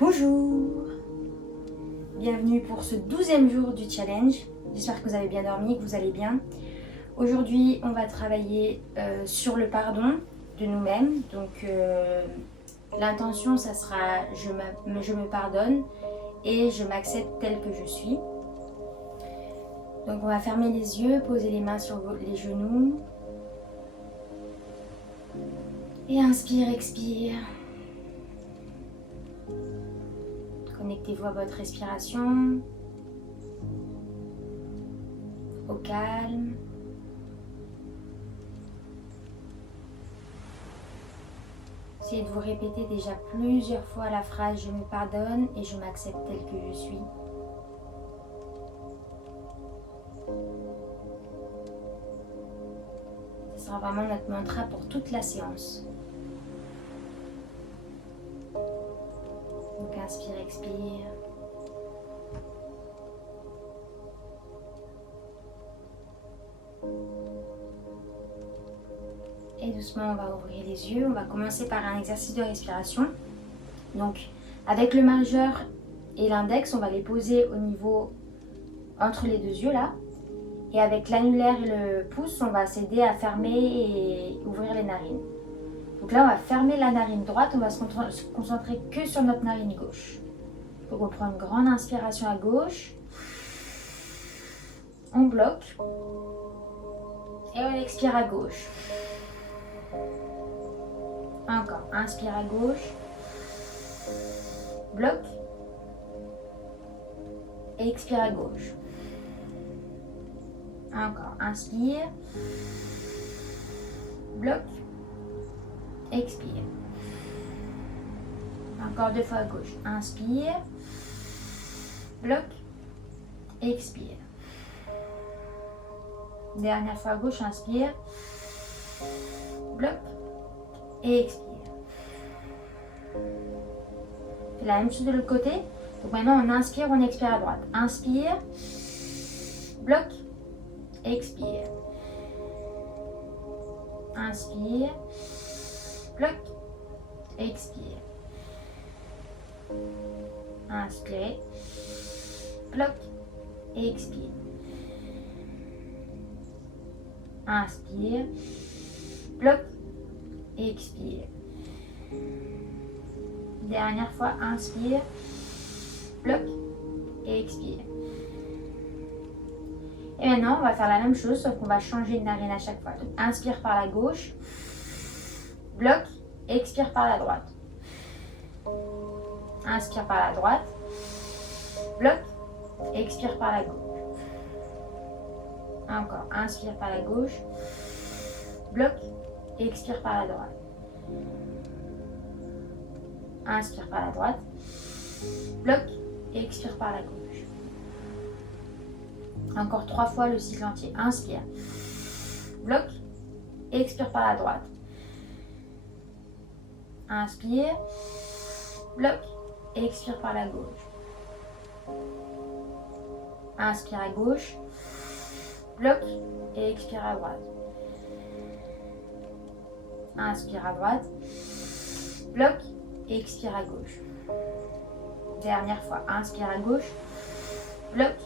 Bonjour, bienvenue pour ce 12e jour du challenge. J'espère que vous avez bien dormi, que vous allez bien. Aujourd'hui, on va travailler sur le pardon de nous-mêmes. Donc, l'intention, ça sera je me pardonne et je m'accepte tel que je suis. Donc, on va fermer les yeux, poser les mains sur les genoux. Et inspire, expire. Connectez-vous à votre respiration, au calme. Essayez de vous répéter déjà plusieurs fois la phrase « Je me pardonne et je m'accepte tel que je suis ». Ce sera vraiment notre mantra pour toute la séance. Donc inspire, expire. Et doucement, on va ouvrir les yeux. On va commencer par un exercice de respiration. Donc, avec le majeur et l'index, on va les poser au niveau entre les deux yeux là. Et avec l'annulaire et le pouce, on va s'aider à fermer et ouvrir les narines. Donc là, on va fermer la narine droite. On va se concentrer que sur notre narine gauche. Donc on prend une grande inspiration à gauche. On bloque. Et on expire à gauche. Encore, inspire à gauche, bloque, et expire à gauche. Encore, inspire, bloque, expire. Encore 2 fois à gauche, inspire, bloque, expire. Dernière fois à gauche, inspire, bloque, et expire. Fais la même chose de l'autre côté. Donc maintenant on inspire, on expire à droite. Inspire, bloque, expire. Inspire, bloque, expire. Inspire, bloque, et expire. Inspire, bloque, et expire. Dernière fois, inspire, bloque et expire. Et maintenant, on va faire la même chose, sauf qu'on va changer de narine à chaque fois. Donc, inspire par la gauche, bloque, expire par la droite. Inspire par la droite, bloque, expire par la gauche. Encore, inspire par la gauche, bloque, expire par la droite. Inspire par la droite, bloque et expire par la gauche. Encore 3 fois le cycle entier. Inspire, bloque et expire par la droite. Inspire, bloque et expire par la gauche. Inspire à gauche, bloque et expire à droite. Inspire à droite, bloque et expire à gauche. Dernière fois, inspire à gauche, bloque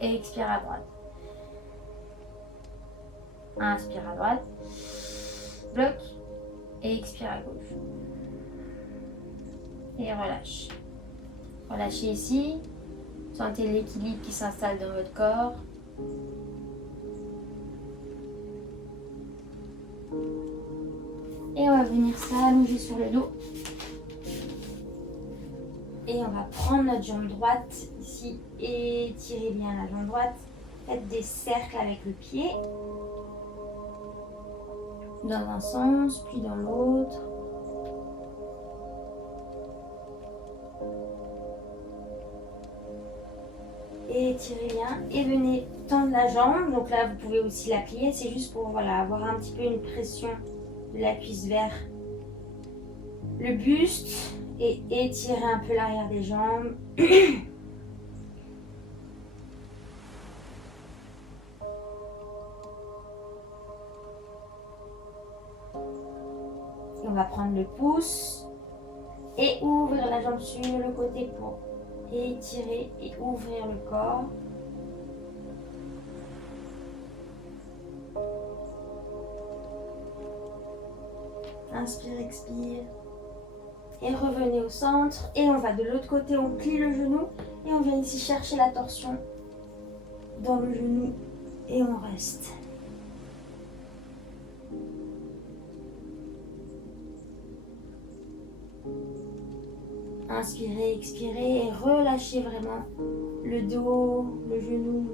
et expire à droite. Inspire à droite, bloque et expire à gauche. Et relâche. Relâchez ici. Sentez l'équilibre qui s'installe dans votre corps. Et on va venir s'allonger sur le dos. Et on va prendre notre jambe droite ici, étirez bien la jambe droite. Faites des cercles avec le pied. Dans un sens, puis dans l'autre. Étirez bien et venez tendre la jambe. Donc là, vous pouvez aussi la plier. C'est juste pour voilà, avoir un petit peu une pression de la cuisse vers le buste. Et étirez un peu l'arrière des jambes. Et on va prendre le pouce Et ouvrir la jambe sur le côté pour étirer et ouvrir le corps. Inspire, expire. Et revenez au centre. Et on va de l'autre côté, on plie le genou. Et on vient ici chercher la torsion dans le genou. Et on reste. Inspirez, expirez et relâchez vraiment le dos, le genou.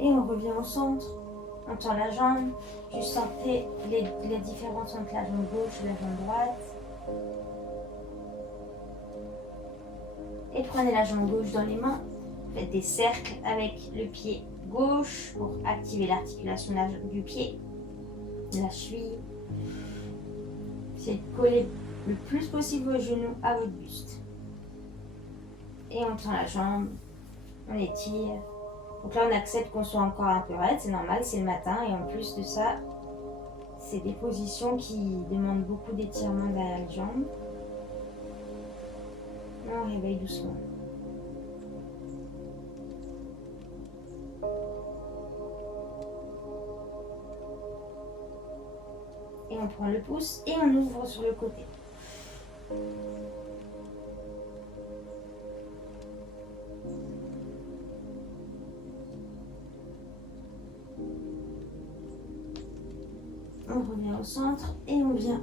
Et on revient au centre. On tend la jambe. Juste sentez les différences entre la jambe gauche et la jambe droite. Et prenez la jambe gauche dans les mains. Faites des cercles avec le pied gauche pour activer l'articulation du pied, la cheville. Essayez de coller le plus possible vos genoux à votre buste. Et on tend la jambe, on étire. Donc là, on accepte qu'on soit encore un peu raide, c'est normal, c'est le matin. Et en plus de ça, c'est des positions qui demandent beaucoup d'étirement derrière les jambes. Et on réveille doucement. Et on prend le pouce et on ouvre sur le côté. On revient au centre et on vient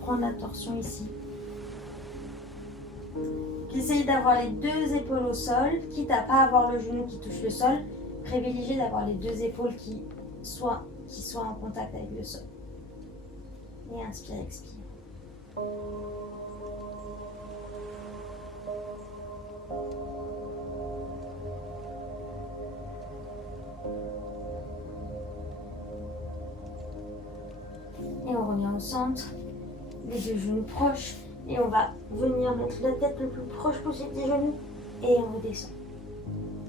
prendre la torsion ici. Essayez d'avoir les deux épaules au sol, quitte à pas avoir le genou qui touche le sol. Privilégiez d'avoir les deux épaules qui soient en contact avec le sol. Et inspire, expire. Et on revient au centre, les deux genoux proches. Et on va venir mettre la tête le plus proche possible des genoux. Et on redescend.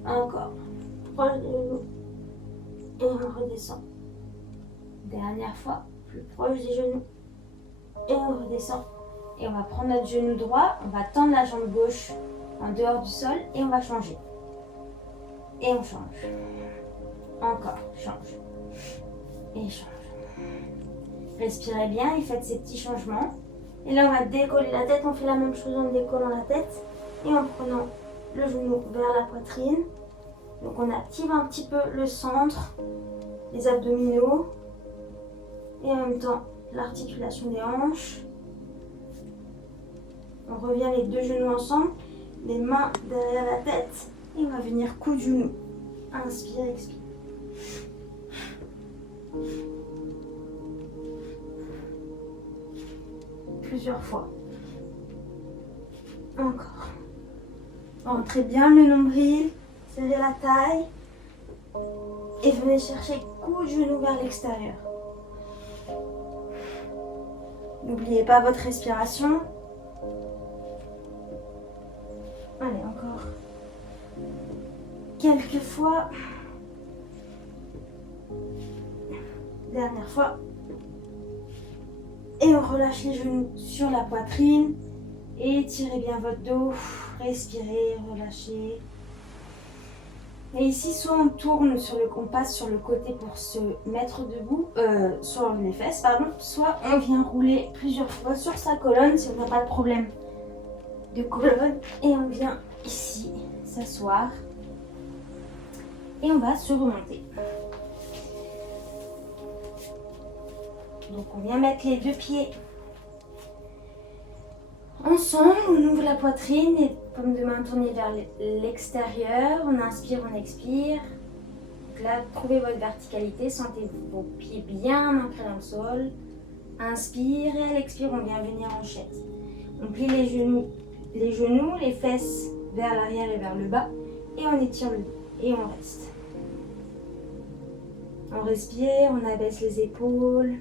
Encore. Proche des genoux. Et on redescend. Dernière fois, plus proche des genoux. Et on redescend. Et on va prendre notre genou droit. On va tendre la jambe gauche en dehors du sol. Et on va changer. Et on change. Encore. Change. Et change. Respirez bien et faites ces petits changements. Et là, on va décoller la tête. On fait la même chose en décollant la tête. Et en prenant le genou vers la poitrine. Donc, on active un petit peu le centre, les abdominaux. Et en même temps, l'articulation des hanches. On revient les deux genoux ensemble. Les mains derrière la tête. Et on va venir coup de genou. Inspire, expire. Plusieurs fois. Encore. Rentrez bien le nombril, serrez la taille et venez chercher coup de genou vers l'extérieur. N'oubliez pas votre respiration. Allez, encore. Quelques fois. Dernière fois. Et on relâche les genoux sur la poitrine. Étirez bien votre dos. Respirez, relâchez. Et ici, soit on passe sur le côté pour se mettre debout, sur les fesses, pardon, soit on vient rouler plusieurs fois sur sa colonne si on n'a pas de problème de colonne. Et on vient ici s'asseoir. Et on va se remonter. Donc on vient mettre les deux pieds ensemble, on ouvre la poitrine et paume de main tournée vers l'extérieur. On inspire, on expire. Donc là, trouvez votre verticalité, sentez vos pieds bien ancrés dans le sol. Inspire et à l'expire, on vient venir en chaise. On plie les genoux, les fesses vers l'arrière et vers le bas et on étire le dos et on reste. On respire, on abaisse les épaules.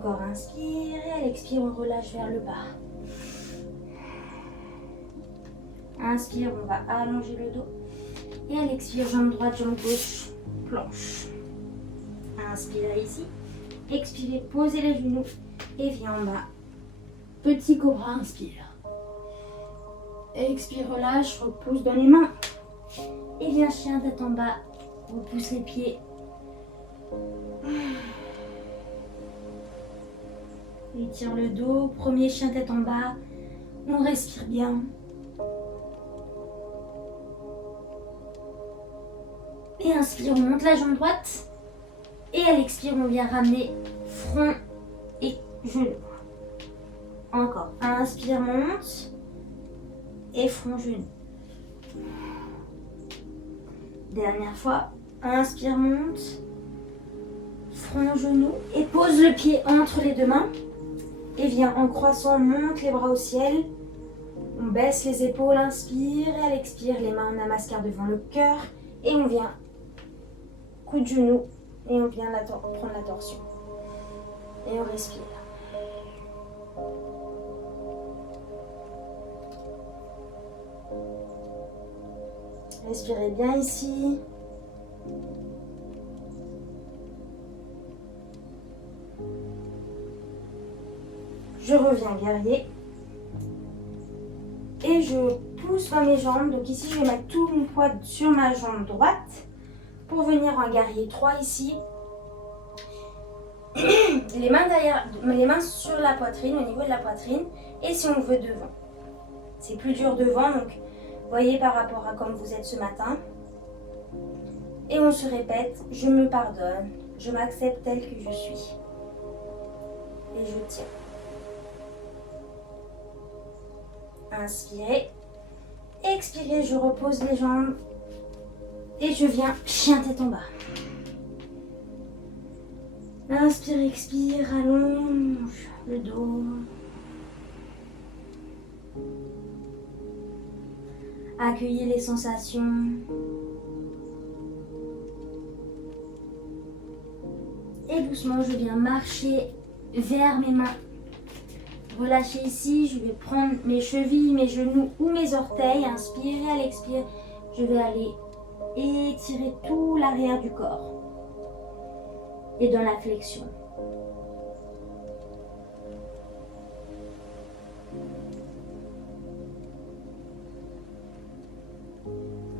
Encore inspire et à l'expire, on relâche vers le bas. Inspire, on va allonger le dos. Et à l'expire, jambe droite, jambe gauche, planche. Inspirez ici. Expirez, posez les genoux et viens en bas. Petit cobra, inspire. Expire, relâche, repousse dans les mains. Et viens chien tête en bas. Repousse les pieds. Étire le dos. Premier chien tête en bas. On respire bien. Et inspire, on monte la jambe droite. Et à l'expire, on vient ramener front et genou. Encore. Inspire, monte. Et front, genou. Dernière fois. Inspire, monte. Front, genou. Et pose le pied entre les deux mains. Et viens en croissant, monte les bras au ciel. On baisse les épaules, inspire. Et à l'expire, les mains en namaskar devant le cœur. Et on vient coup de genou. Et on vient prendre la torsion. Et on respire. Respirez bien ici. Je reviens guerrier. Et je pousse dans mes jambes. Donc ici, je vais mettre tout mon poids sur ma jambe droite. Pour venir en guerrier 3 ici. Les mains sur la poitrine, au niveau de la poitrine. Et si on veut devant. C'est plus dur devant, donc voyez par rapport à comme vous êtes ce matin. Et on se répète, je me pardonne, je m'accepte tel que je suis. Et je tiens. Inspirez. Expirez, je repose les jambes. Et je viens chien tête en bas. Inspire, expire, allonge le dos. Accueillez les sensations. Et doucement, je viens marcher vers mes mains. Relâchez ici, je vais prendre mes chevilles, mes genoux ou mes orteils. Inspirez, à l'expire, je vais aller étirer tout l'arrière du corps. Et dans la flexion.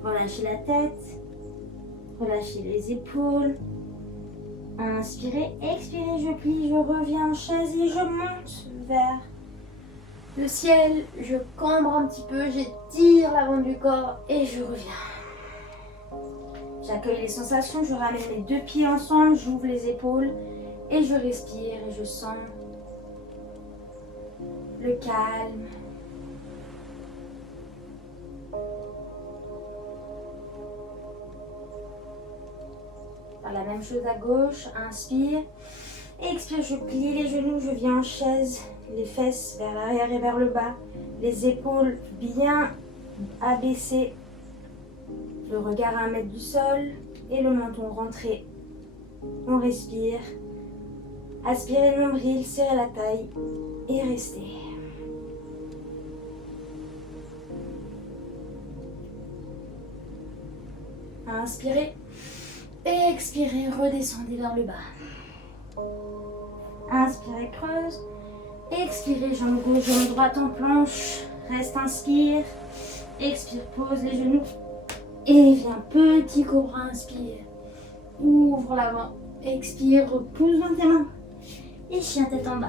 Relâchez la tête. Relâchez les épaules. Inspirez, expirez, je plie, je reviens en chaise et je monte vers le ciel. Je cambre un petit peu, j'étire l'avant du corps et je reviens. J'accueille les sensations, je ramène les deux pieds ensemble, j'ouvre les épaules et je respire et je sens le calme. Faire la même chose à gauche, inspire, expire, je plie les genoux, je viens en chaise, les fesses vers l'arrière et vers le bas, les épaules bien abaissées. Le regard à 1 mètre du sol et le menton rentré. On respire. Aspirez le nombril, serrez la taille et restez. Inspirez. Expirez, redescendez vers le bas. Inspirez, creuse. Expirez, jambe gauche, jambe droite en planche. Reste, inspire. Expire, pose les genoux. Et viens, petit cobra, inspire. Ouvre l'avant. Expire, repousse dans tes mains. Et chien tête en bas.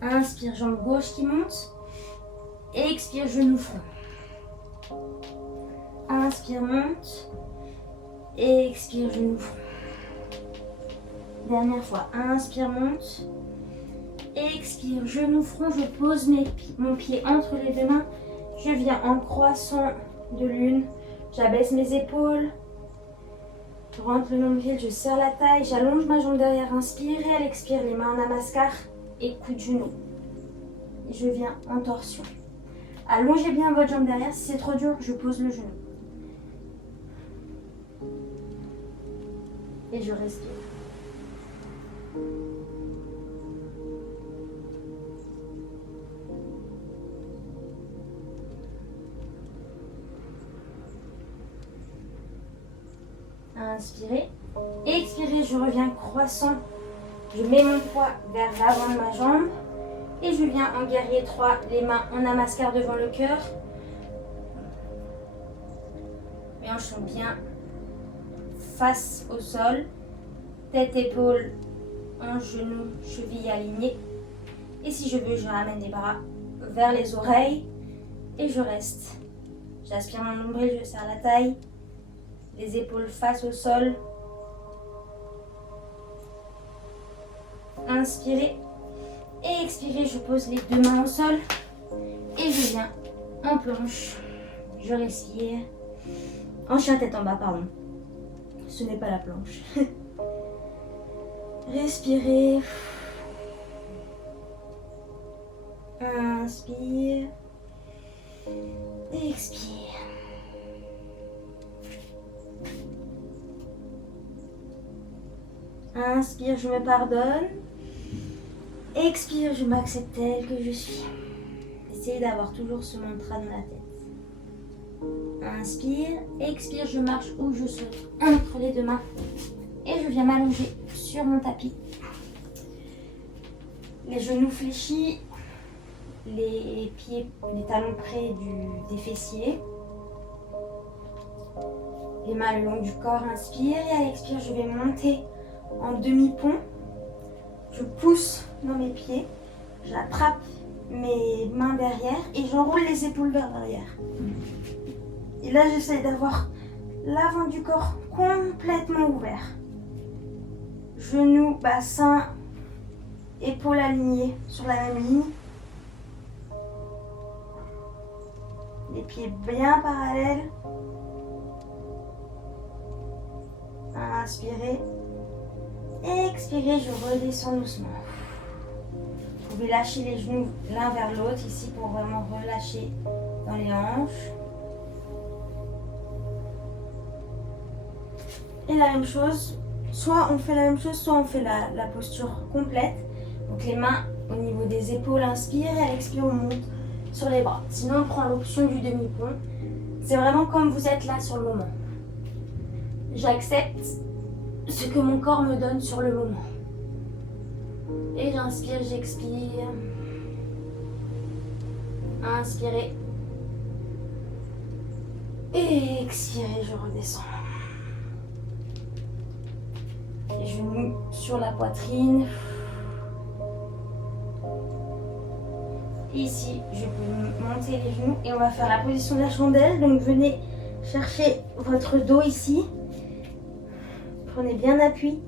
Inspire, jambe gauche qui monte. Expire, genou front. Inspire, monte. Expire, genou front. Dernière fois, inspire, monte. Expire, genou, front, je pose mon pied entre les deux mains. Je viens en croissant de lune. J'abaisse mes épaules. Je rentre le nombril, je serre la taille. J'allonge ma jambe derrière, inspire et à l'expire, les mains en namaskar et coup de genou. Et je viens en torsion. Allongez bien votre jambe derrière. Si c'est trop dur, je pose le genou. Et je respire. Inspirez. Expirez, je reviens croissant. Je mets mon poids vers l'avant de ma jambe. Et je viens en guerrier 3, les mains en namaskar devant le cœur. Mes hanches sont bien face au sol. Tête, épaule, hanches, genoux, chevilles alignées. Et si je veux, je ramène les bras vers les oreilles. Et je reste. J'aspire mon nombril, je serre la taille. Les épaules face au sol. Inspirez. Et expirez, je pose les deux mains au sol. Et je viens en planche. Je respire. En chien tête en bas, pardon. Ce n'est pas la planche. Respirez. Inspire. Expire. Inspire, je me pardonne. Expire, je m'accepte tel que je suis. Essayez d'avoir toujours ce mantra dans la tête. Inspire, expire, je marche où je souhaite entre les deux mains. Et je viens m'allonger sur mon tapis. Les genoux fléchis, les pieds, les talons près des fessiers. Les mains le long du corps, inspire. Et à l'expire, je vais monter en demi-pont. Je pousse dans mes pieds. J'attrape mes mains derrière et j'enroule les épaules vers l'arrière. Et là, j'essaie d'avoir l'avant du corps complètement ouvert. Genoux, bassin, épaules alignées sur la même ligne. Les pieds bien parallèles. Inspirez. Expirez, je redescends doucement. Vous pouvez lâcher les genoux l'un vers l'autre ici pour vraiment relâcher dans les hanches. Et la même chose, soit on fait la même chose, soit on fait la posture complète. Donc les mains au niveau des épaules, inspire et à l'expire on monte sur les bras. Sinon on prend l'option du demi-pont. C'est vraiment comme vous êtes là sur le moment. J'accepte ce que mon corps me donne sur le moment. Et j'inspire, j'expire. Inspirez. Et expirez, je redescends. Les genoux sur la poitrine. Ici, je peux monter les genoux et on va faire la position de la chandelle. Donc venez chercher votre dos ici. Prenez bien appui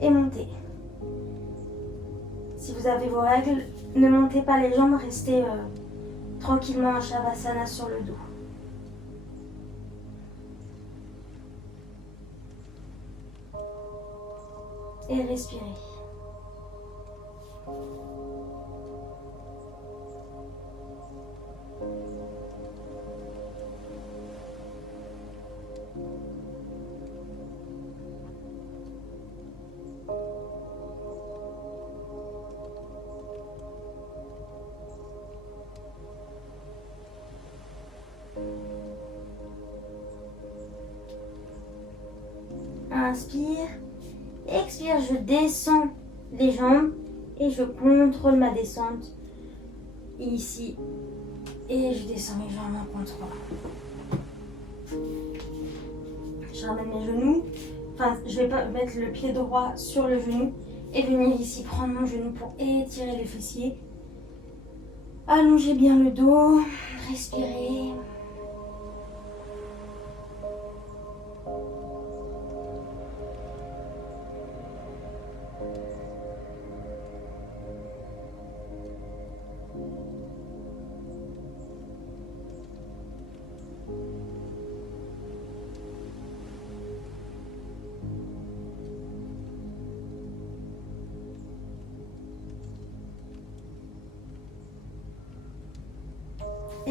et montez. Si vous avez vos règles, ne montez pas les jambes, restez tranquillement en Shavasana sur le dos. Et respirez. Inspire, expire, je descends les jambes et je contrôle ma descente ici et je descends mes jambes en contrôle. Je ramène mes genoux, enfin je vais pas mettre le pied droit sur le genou et venir ici prendre mon genou pour étirer les fessiers. Allongez bien le dos, respirez.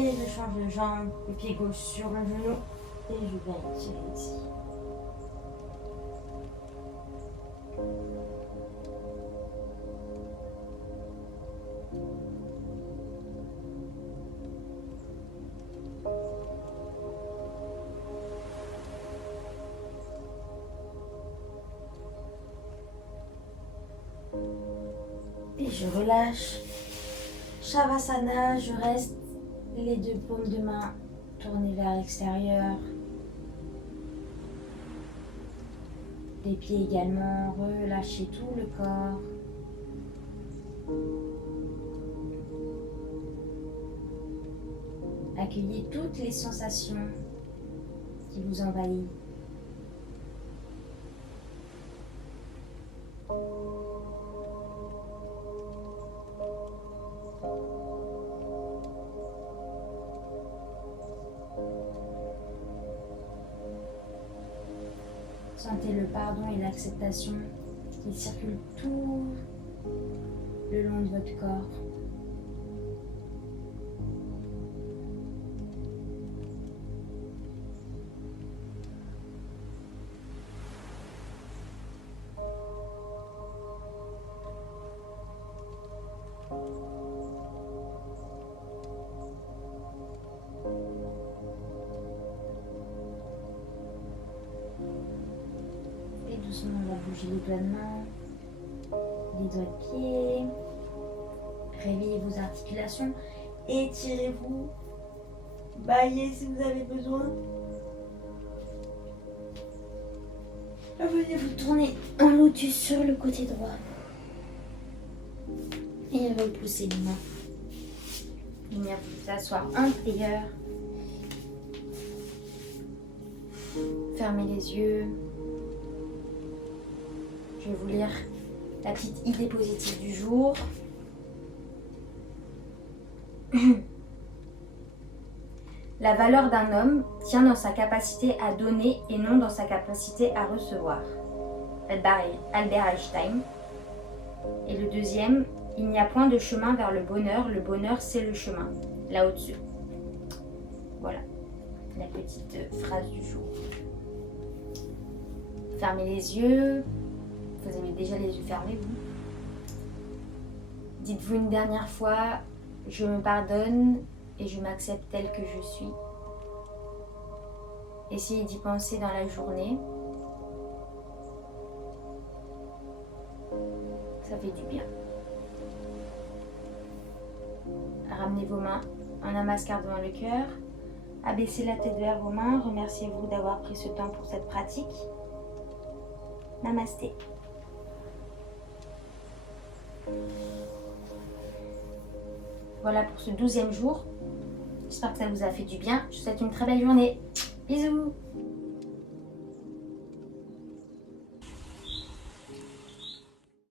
Et je change de jambe, le pied gauche sur le genou. Et je viens étirer ici. Et je relâche. Shavasana, je reste les deux paumes de main tournées vers l'extérieur. Les pieds également, relâchez tout le corps. Accueillez toutes les sensations qui vous envahissent. Sentez le pardon et l'acceptation qui circulent tout le long de votre corps. Doucement, on va bouger les doigts de main, les doigts de pied. Réveillez vos articulations. Étirez-vous. Baillez si vous avez besoin. Venez vous tourner en lotus sur le côté droit. Et repoussez les mains. Venez vous asseoir en prière. Fermez les yeux. Je vais vous lire la petite idée positive du jour. La valeur d'un homme tient dans sa capacité à donner et non dans sa capacité à recevoir. Albert Einstein. Et le deuxième, il n'y a point de chemin vers le bonheur c'est le chemin. Là au-dessus. Voilà, la petite phrase du jour. Fermez les yeux. Vous avez déjà les yeux fermés, vous. Dites-vous une dernière fois, je me pardonne et je m'accepte tel que je suis. Essayez d'y penser dans la journée. Ça fait du bien. Ramenez vos mains en namaskar devant le cœur. Abaissez la tête vers vos mains. Remerciez-vous d'avoir pris ce temps pour cette pratique. Namasté. Voilà pour ce 12e jour. J'espère que ça vous a fait du bien. Je vous souhaite une très belle journée. Bisous.